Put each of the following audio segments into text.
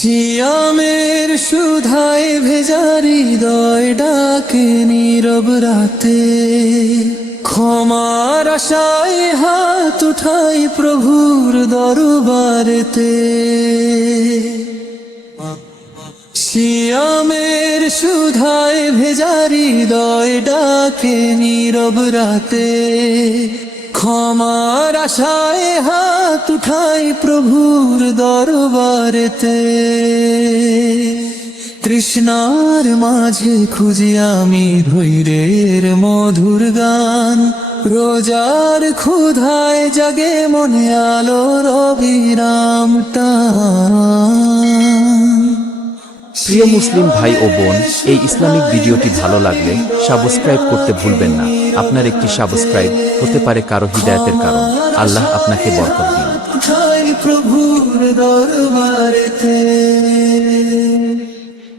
শিয়ামের সুধায় ভেজা হৃদয় ডাকে নীরব রাতে, ক্ষমার আশায় হাত উঠাই প্রভুর দরবারেতে। শিয়ামের সুধায় ভেজা হৃদয় ডাকে নীরব রাতে, ক্ষমার আশায় হাত উঠাই প্রভুর দরবারেতে। তৃষ্ণার মাঝে খুঁজি আমি ধৈর্যের মধুর গান, রোজার ক্ষুধায় জাগে মনে আলোর অবিরাম টান। প্রিয় মুসলিম ভাই ও বোন, এই ইসলামিক ভিডিওটি ভালো লাগলে সাবস্ক্রাইব করতে ভুলবেন না। আপনার একটি সাবস্ক্রাইব হতে পারে কারো হিদায়াতের কারণ। আল্লাহ আপনাকে বরকত দিন। প্রভুর দরবারেতে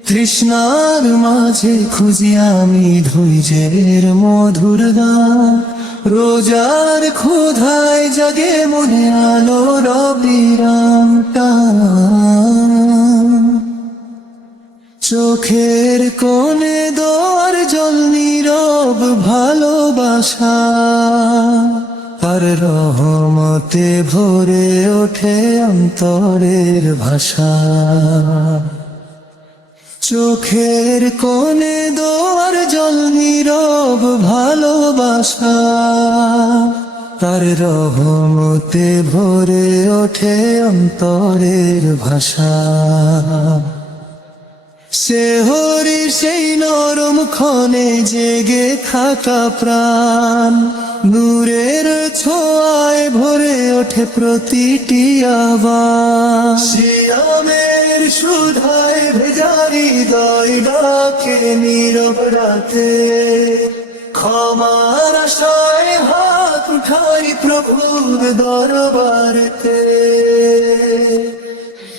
তৃষ্ণার মাঝে খুঁজি আমি ধৈর্যের মধুর গান, রোজার ক্ষুধায় জাগে মনে আলোর অবিরাম টান। চোখের কোণে দোয়ার জল নীরব ভালোবাসা, আর রহমতে ভরে ওঠে অন্তরের ভাষা। চোখের কোণে দোয়ার জল নীরব ভালোবাসা, তার রহমতে ভরে ওঠে অন্তরের ভাষা। সেহরির সেই নরম ক্ষণে জেগে থাকা প্রাণ, নূরের ছোঁয়ায় ভরে ওঠে প্রতিটি আওয়াজ। শিয়ামের সুধায় ভেজা হৃদয় ডাকে নীরব রাতে, ক্ষমার আশায় হাত উঠাই প্রভুর দরবারেতে।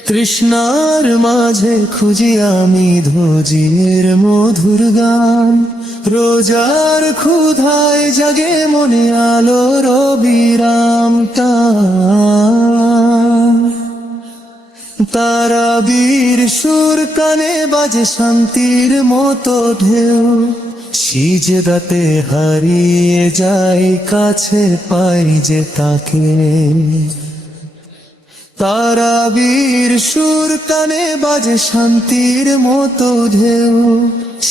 তৃষ্ণার মাঝে খুঁজি আমি ধৈর্যের মধুর গান, রোজার ক্ষুধায় জাগে মনে আলোর অবিরাম টান। তারাবীর সুর কানে বাজে শান্তির মতো ঢেউ, সিজদাতে হারিয়ে যাই কাছে পাই যে তাকে। তারাবীর সুর কানে বাজে শান্তির মতো ঢেউ,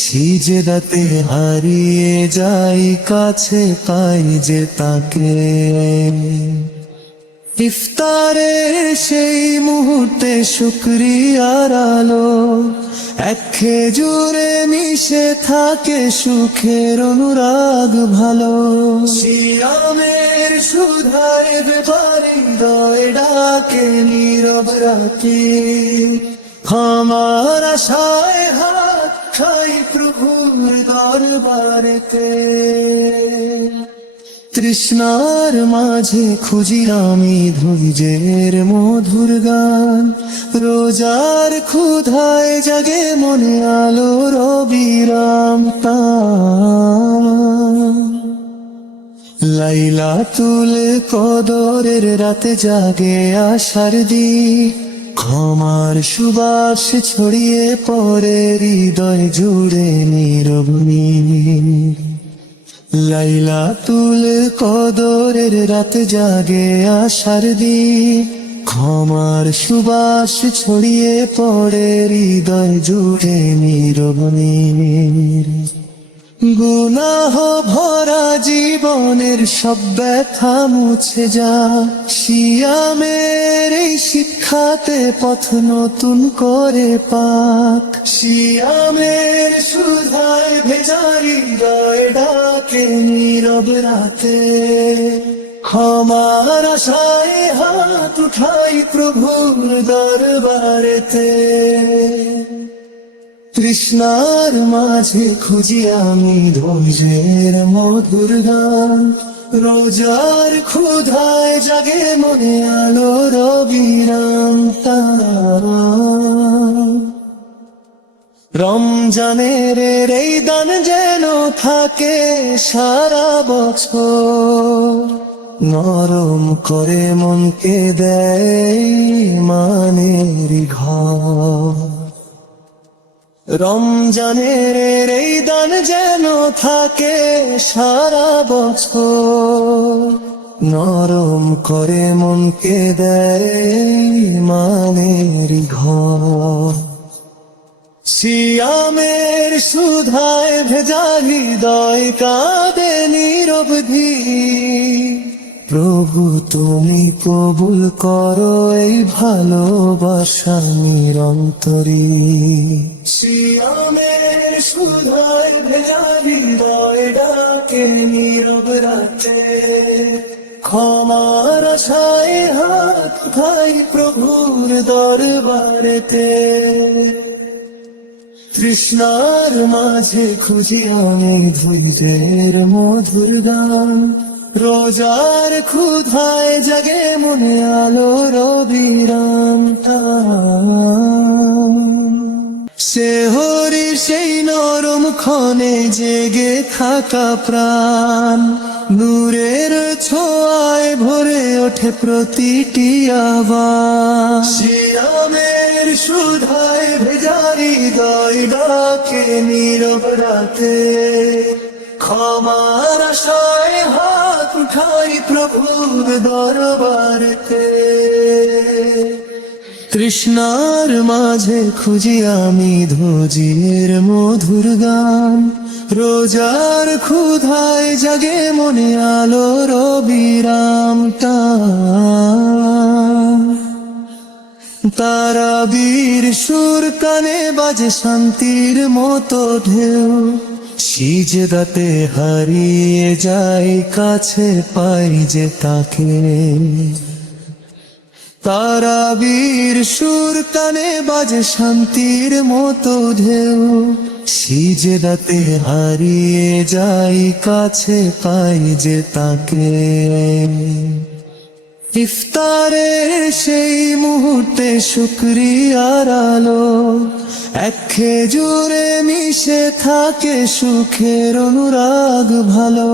সিজদাতে হারিয়ে যাই কাছে পাই যে তাকে। ইফতারের সেই মুহূর্তে শুকরিয়ার আলো, এক খেজুরে মিশে থাকে সুখের অনুরাগ ভালো। শিয়ামের সুধায় বেপারি হৃদয় ডাকে নীরব রাতে, ক্ষমার আশায় হাত খাই প্রভুর দরবারেতে। তৃষ্ণার মাঝে খুঁজি আমি ধৈর্যের মধুর গান, রোজার ক্ষুধায় জাগে মনে আলোর অবিরাম টান। লাইলাতুল কদরের রাতে জাগে আশার দিক, ক্ষমার সুবাস ছড়িয়ে পড়ে হৃদয় জুড়ে নীরব নীর। লাইলাতুল কদরের রাত জাগে আশার দিক, ক্ষমার সুবাস ছড়িয়ে পড়ে হৃদয় জুড়ে নীরব নীর। গুনাহ ভরা জীবনের সব ব্যথা মুছে যা, শিয়ামের এই শিক্ষাতে পথ নতুন করে পাক। শিয়ামের সুধায় ভেজা হৃদয় ডাকে নীরব রাতে, ক্ষমার আশায় হাত উঠাই প্রভুর দরবারেতে। তৃষ্ণার মাঝে খুঁজি আমি ধৈর্যের মধুর গান, রোজার ক্ষুধায় জাগে মনে আলোর অবিরাম টান। রমজানের এই দান যেন থাকে সারা বছর, নরম করে মনকে দেয় মানের ঘর। রমজানের এই দান যেন থাকে সারা বছর, নরম করে মনকে দেয় মানের ঘর। সিয়ামের সুধায় ভেজা হৃদয় কাঁদে নিরবধি, প্রভু তুমি কবুল করো এই ভালোবাসা নিরন্তরী। সিয়ামের সুধায় ভেজা হৃদয় ডাকে নীরব রাতে, ক্ষমার আশায় হাত উঠাই প্রভুর দরবারেতে। তৃষ্ণার মাঝে খুঁজি আমি ধৈর্যের মধুর গান, রোজার ক্ষুধায় জাগে মনে আলোর অবিরাম টান। সেহরি সেই নরম ক্ষণে জেগে থাকা প্রাণ, নূরের ছোঁয়ায় ভরে ওঠে প্রতিটি আওয়াজ। সিয়ামের সুধায় ভেজা হৃদয় ডাকে নীরব রাতে, ক্ষমার আশায় হাত উঠাই প্রভুর দরবারেতে। তৃষ্ণার মাঝে খুঁজি আমি ধৈর্যের মধুর গান, রোজার ক্ষুধায় জাগে মনে আলোর অবিরাম টান। তারাবীর সুর কানে বাজে শান্তির মতো ঢেউ, সিজদাতে হারিয়ে যাই কাছে পাই যে তাকে। তারাবীর সুর কানে বাজে শান্তির মতো ঢেউ, সিজদাতে হারিয়ে যাই কাছে পাই যে তাকে। ইফতারের সেই মুহূর্তে শুকরিয়ার আলো, এক খেজুরে মিশে থাকে সুখের অনুরাগ ভালো।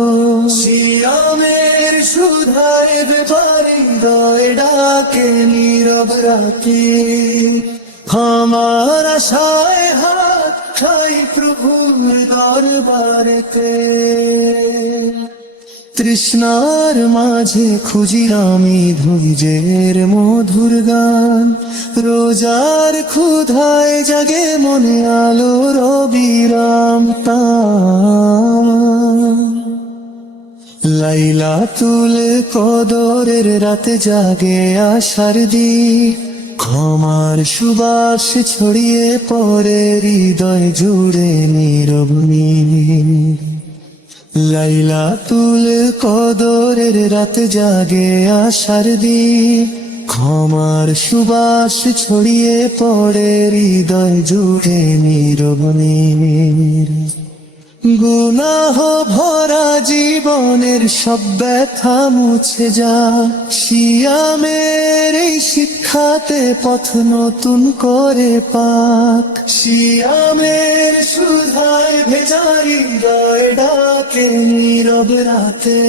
সিয়ামের সুধায় বেপারি হৃদয় ডাকে নীরব রাতে, আমার আশায় হাত ঠাই প্রভুর দরবারেতে। তৃষ্ণার মাঝে খুঁজি আমি ধৈর্যের মধুর গান, রোজার ক্ষুধায় জাগে মনে আলোর অবিরাম টান। লাইলাতুল কদরের রাতে জাগে আশার দিক, ক্ষমার সুবাস ছড়িয়ে পড়ে হৃদয় জুড়ে নীরব নীর। লাইলাতুল কদরের রাতে জাগে আশার দিক, ক্ষমার সুবাস ছড়িয়ে পড়ে হৃদয় জুড়ে নীরব নীর। গুনাহ ভরা জীবনের সব ব্যথা মুছে যা, সিয়ামের এই শিক্ষাতে পথ নতুন করে পাক। সিয়ামের সুধায় ভেজা হৃদয় ডাকে নীরব রাতে,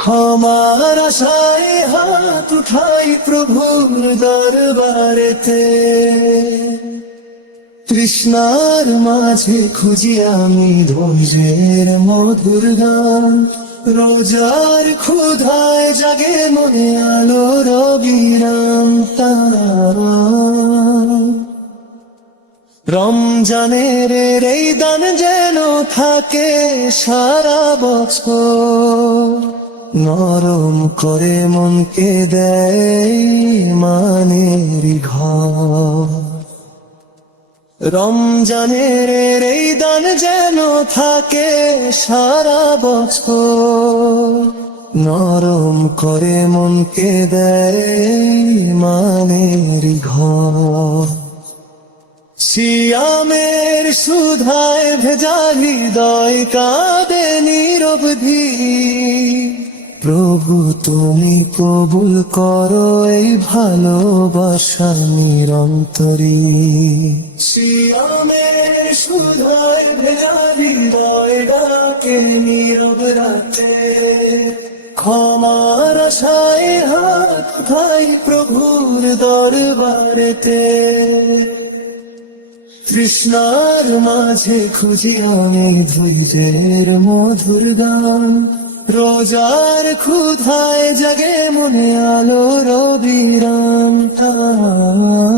ক্ষমার আশায় হাত উঠাই প্রভুর দরবারেতে। তৃষ্ণার মাঝে খুঁজি আমি ধৈর্যের মধুর গান, রোজার ক্ষুধায় জাগে মনে আলোর অবিরাম টান। রমজানের এই দান যেন থাকে সারা বছর, নরম করে মনকে দেয় মানের ঘর। রমজানের এই দান যেন থাকে সারা বছর, নরম করে মনকে দেয় মানের ঘর। সিয়ামের সুধায় ভেজা হৃদয় কাঁদে নিরবধি, প্রভু তুমি কবুল করো এই ভালোবাসা নিরন্তরী। সিয়ামের সুধায় ভেজা হৃদয় ডাকে নীরব রাতে, ক্ষমার আশায় হাত উঠাই প্রভুর দরবারেতে। তৃষ্ণার মাঝে খুঁজি আমি ধৈর্যের মধুর গান, রোজার ক্ষুধায় জাগে মনে আলোর অবিরাম টান।